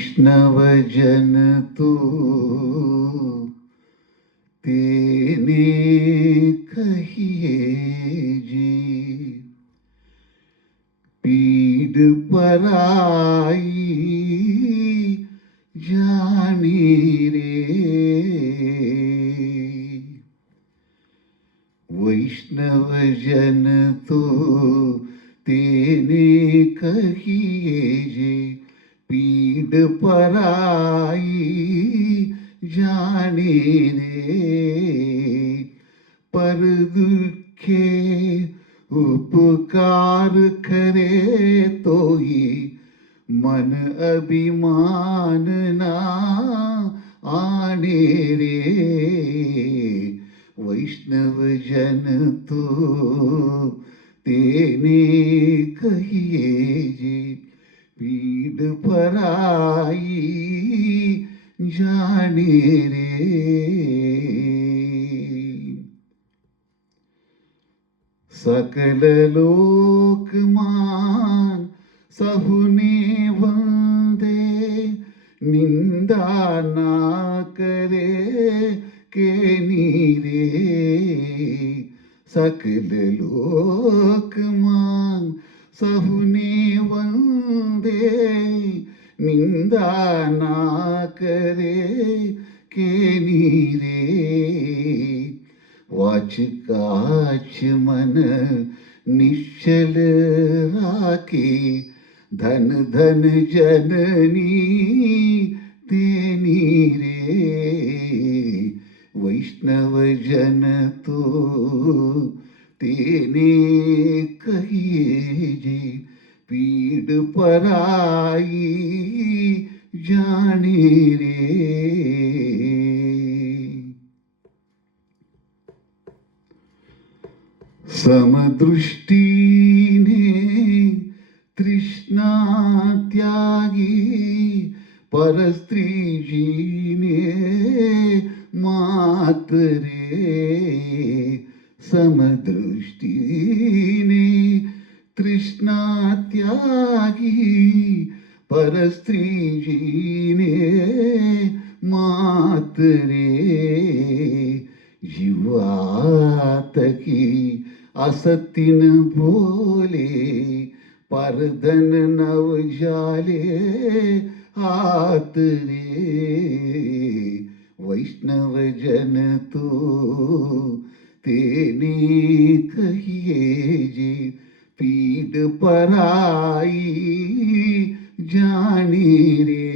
वैष्णवजन तो तेने कहिए जी, पीड़ पराई जानी रे। वैष्णवजन तो तेने कहिए जे, पीड़ पराई जाने रे। पर दुखे उपकार करे तोही, मन अभिमान ना आने रे। वैष्णवजन तो तेने कहिए जे, पीड़ पराई जाने रे। सकल लोकमान सहुने वंदे, निंदा ना करे के नीरे। सकल लोकमान सहुने वंदे, निंदा ना करे के नीरे। वाचकाच मन निश्चल राखे, धन धन जननी तेनी रे। वैष्णवजन तो तेने कहिए जे, पीड़ पराई जाने रे। समदृष्टीने तृष्णा त्यागी, परस्त्री जीने मात रे। समदृष्टीने तृष्णा त्यागी, परस्त्री जीने मात रे। जीवात की असतीन बोले, परधन नव जाले हात रे। वैष्णवजन तो तेने कहिए जे, पीड़ पराई जाने रे।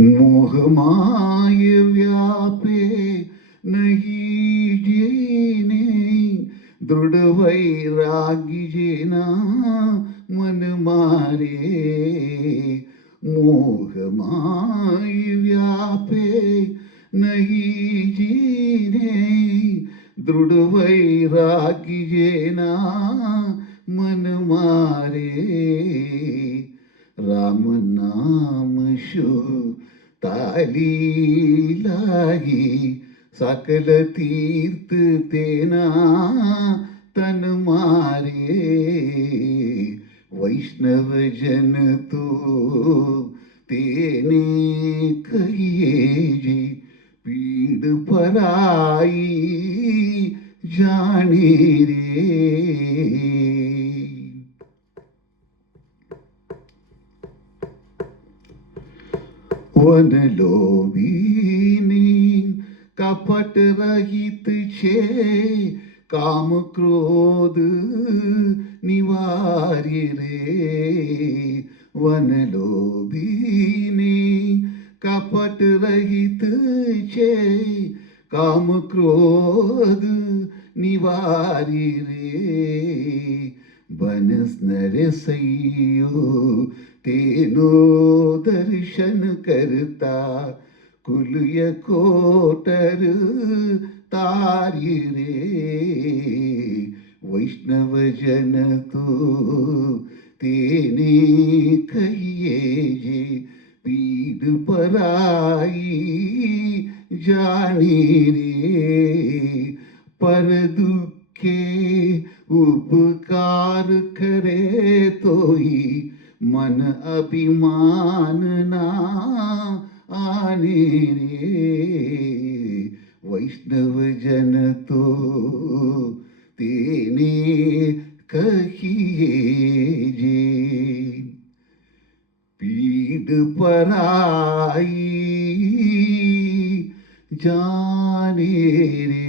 मोह माय व्यापे नहीं जेने, दृढ़ वैरागी जेना मन मारे। मोह माय व्यापे नहीं जेने, दृढ़ वैरागी जेना मन मारे। राम नाम शो ताली लागी, सकल तीर्थ तेना तन मारे। वैष्णवजन तो तेने कहिए जे, पीड़ पराई जाने रे। वन लोभीनी कपट रहित छे, काम क्रोध निवार्य रे। वन लोभीनी कपट रहित छे, काम क्रोध निवार्य रे। बनस नरसैयो तेनो दर्शन करता, कुलय कोटर तारी रे। वैष्णवजन तो तेने कहिए जे, पीड़ पराई जानी रे, पर दुखे उपकार करे तोई मन अभिमान ना आने रे. वैष्णव जन तो तेने कहिए जे, पीड़ पराई जाने रे.